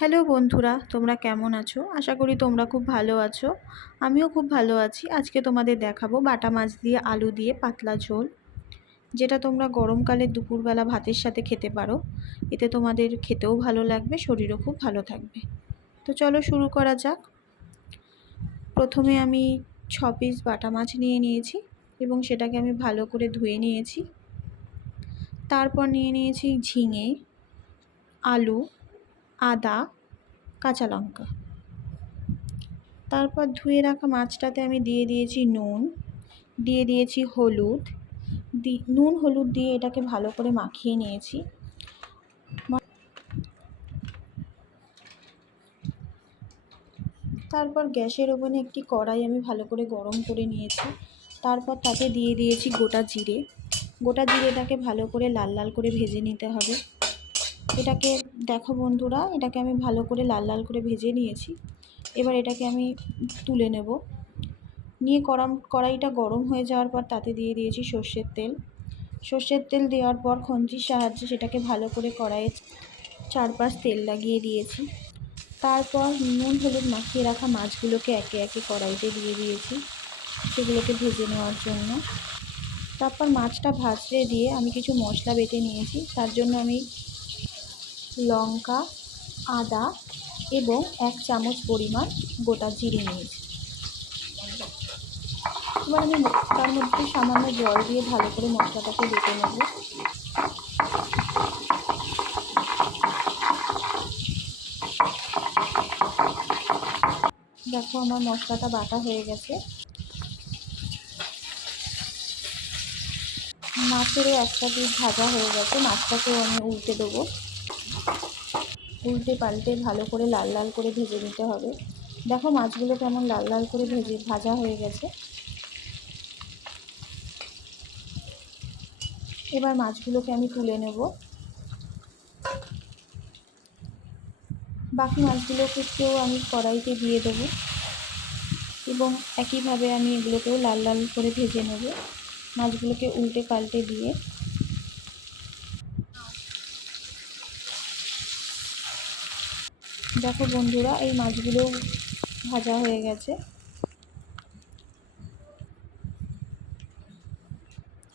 Hello বন্ধুরা, তোমরা কেমন আছো? আশা করি তোমরা খুব ভালো আছো। আমিও খুব ভালো আছি। আজকে তোমাদের দেখাবো বাটা মাছ দিয়ে আলু দিয়ে পাতলা ঝোল, যেটা তোমরা গরমকালে দুপুরবেলা ভাতের সাথে খেতে পারো। এতে তোমাদের খেতেও ভালো লাগবে, শরীরও খুব ভালো থাকবে। তো চলো শুরু করা যাক। প্রথমে আমি 6 পিস বাটা মাছ নিয়ে নিয়েছি এবং সেটাকে আমি ভালো করে ধুয়ে নিয়েছি। তারপর নিয়ে নিয়েছি ঝিঙে, আলু, আদা, কাঁচা লঙ্কা। তারপর ধুয়ে রাখা মাছটাতে আমি দিয়ে দিয়েছি নুন, দিয়ে দিয়েছি হলুদ, নুন হলুদ দিয়ে এটাকে ভালো করে মাখিয়ে নিয়েছি। তারপর গ্যাসের ওভেনে একটি কড়াই আমি ভালো করে গরম করে নিয়েছি। তারপর তাতে দিয়ে দিয়েছি গোটা জিরে। গোটা জিরেটাকে ভালো করে লাল লাল করে ভেজে নিতে হবে। এটাকে দেখো বন্ধুরা, এটাকে আমি ভালো করে লাল লাল করে ভেজে নিয়েছি। এবার এটাকে আমি তুলে নেব। নিয়ে কড়াইটা গরম হয়ে যাওয়ার পর তাতে দিয়ে দিয়েছি সর্ষের তেল। সর্ষের তেল দেওয়ার পর খন্তির সাহায্যে সেটাকে ভালো করে কড়াইয়ে চারপাশ তেল লাগিয়ে দিয়েছি। তারপর নুন হলুদ মাখিয়ে রাখা মাছগুলোকে একে একে কড়াইতে দিয়ে দিয়েছি, সেগুলোকে ভেজে নেওয়ার জন্য। তারপর মাছটা ভাজতে দিয়ে আমি কিছু মশলা বেটে নিয়েছি। তার জন্য আমি লঙ্কা, আদা এবং 1 চামচ পরিমাণ গোটা জিরে নিয়েছি। এবার আমি তার মধ্যে সামান্য জল দিয়ে ভালো করে মশলাটাকে বেটে নেব। দেখো আমার মশলাটা বাটা হয়ে গেছে। মাছেরও একটা পিস ভাজা হয়ে গেছে, মাছটাকেও আমি উল্টে দেবো। উল্টে পাল্টে ভালো করে লাল লাল করে ভেজে নিতে হবে। দেখো মাছগুলো কেমন লাল লাল করে ভাজা হয়ে গেছে। এবার মাছগুলোকে আমি তুলে নেব। বাকি মাছগুলোকেও আমি কড়াইতে দিয়ে দেবো এবং একইভাবে আমি এগুলোকেও লাল লাল করে ভেজে নেব। মাছগুলোকে উল্টে পাল্টে দিয়ে দেখো বন্ধুরা, এই মাছগুলো ভাজা হয়ে গেছে।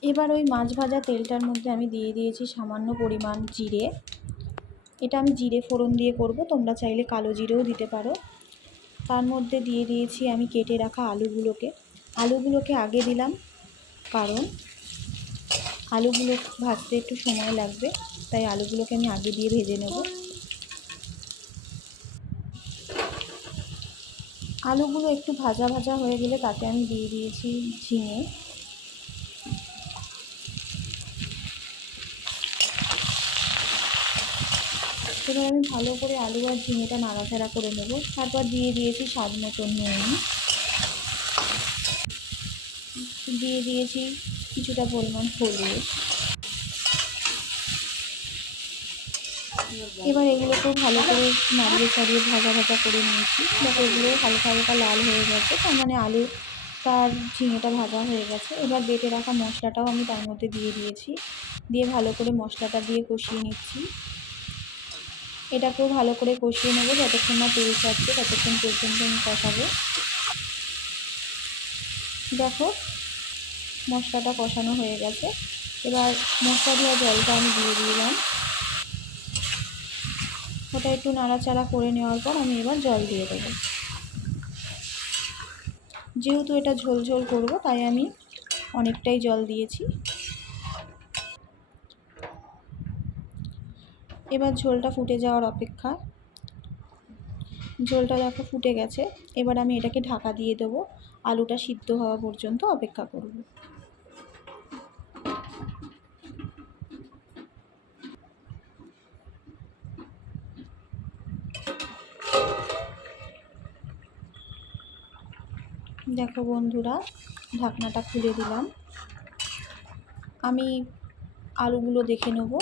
এবার ওই মাছ ভাজা তেলটার মধ্যে আমি দিয়ে দিয়েছি সামান্য পরিমাণ জিরে। এটা আমি জিরে ফোড়ন দিয়ে করব, তোমরা চাইলে কালো জিরেও দিতে পারো। তার মধ্যে দিয়ে দিয়েছি আমি কেটে রাখা আলুগুলোকে আগে দিলাম, কারণ আলুগুলো ভাজতে একটু সময় লাগবে, তাই আলুগুলোকে আমি আগে দিয়ে ভেজে নেব। আলুগুলো একটু ভাজা ভাজা হয়ে গেলে তাতে আমি দিয়ে দিয়েছি ঝিঙে। এবার আমি ভালো করে আলু আর ঝিঙেটা নাড়াচাড়া করে নেব। তারপর দিয়ে দিয়েছি স্বাদ মতো নুন, দিয়ে দিয়েছি কিছুটা পরিমাণ হলুদ। এবার এগুলোকেও ভালো করে নাড়িয়ে চাড়িয়ে ভাজা ভাজা করে নিয়েছি। দেখো এগুলো হালকা হালকা লাল হয়ে গেছে, তার মানে আলু তার ঝিঙেটা ভাজা হয়ে গেছে। এবার বেটে রাখা মশলাটাও আমি তার মধ্যে দিয়ে দিয়েছি, দিয়ে ভালো করে মশলাটা দিয়ে কষিয়ে নিচ্ছি। এটাকেও ভালো করে কষিয়ে নেবো, যতক্ষণ না তেল ছাড়ছে ততক্ষণ পর্যন্ত আমি কষাবো। দেখো মশলাটা কষানো হয়ে গেছে। এবার মশলা দেওয়া জলটা আমি দিয়ে দিলাম। ওটা একটু নাড়াচাড়া করে নেওয়ার পর আমি এবার জল দিয়ে দেবো। যেহেতু এটা ঝোল ঝোল করবো, তাই আমি অনেকটাই জল দিয়েছি। এবার ঝোলটা ফুটে যাওয়ার অপেক্ষা। ঝোলটা দেখো ফুটে গেছে। এবার আমি এটাকে ঢাকা দিয়ে দেবো, আলুটা সিদ্ধ হওয়া পর্যন্ত অপেক্ষা করব। দেখো বন্ধুরা, ঢাকনাটা খুলে দিলাম। আমি আলুগুলো দেখে নেব।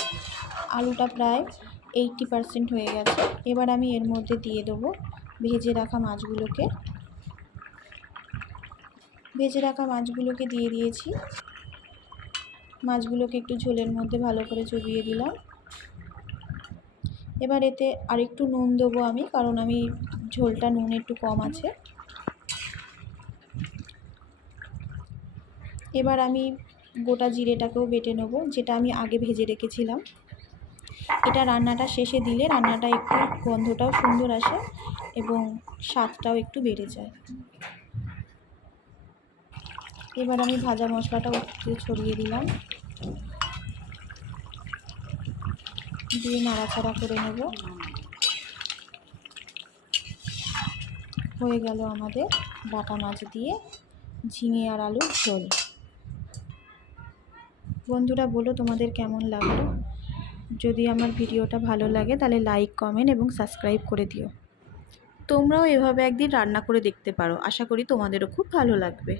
আলুটা প্রায় 80% হয়ে গেছে। এবার আমি এর মধ্যে দিয়ে দেবো ভেজে রাখা মাছগুলোকে দিয়ে দিয়েছি। মাছগুলোকে একটু ঝোলের মধ্যে ভালো করে চুবিয়ে দিলাম। এবার এতে আরেকটু নুন দেবো আমি, কারণ আমি ঝোলটা নুন একটু কম আছে। এবার আমি গোটা জিরেটাকেও বেটে নেবো, যেটা আমি আগে ভেজে রেখেছিলাম। এটা রান্নাটা শেষে দিলে রান্নাটা একটু গন্ধটাও সুন্দর আসে এবং স্বাদটাও একটু বেড়ে যায়। এবার আমি ভাজা মশলাটা একটু ছড়িয়ে দিলাম, দিয়ে নাড়াচাড়া করে নেব। হয়ে গেল আমাদের বাটা মাছ দিয়ে ঝিঙে আর আলুর ঝোল। বন্ধুরা বলো তোমাদের কেমন লাগলো। যদি আমার ভিডিওটা ভালো লাগে তাহলে লাইক, কমেন্ট এবং সাবস্ক্রাইব করে দিও। তোমরাও এভাবে একদিন রান্না করে দেখতে পারো, আশা করি তোমাদেরও খুব ভালো লাগবে।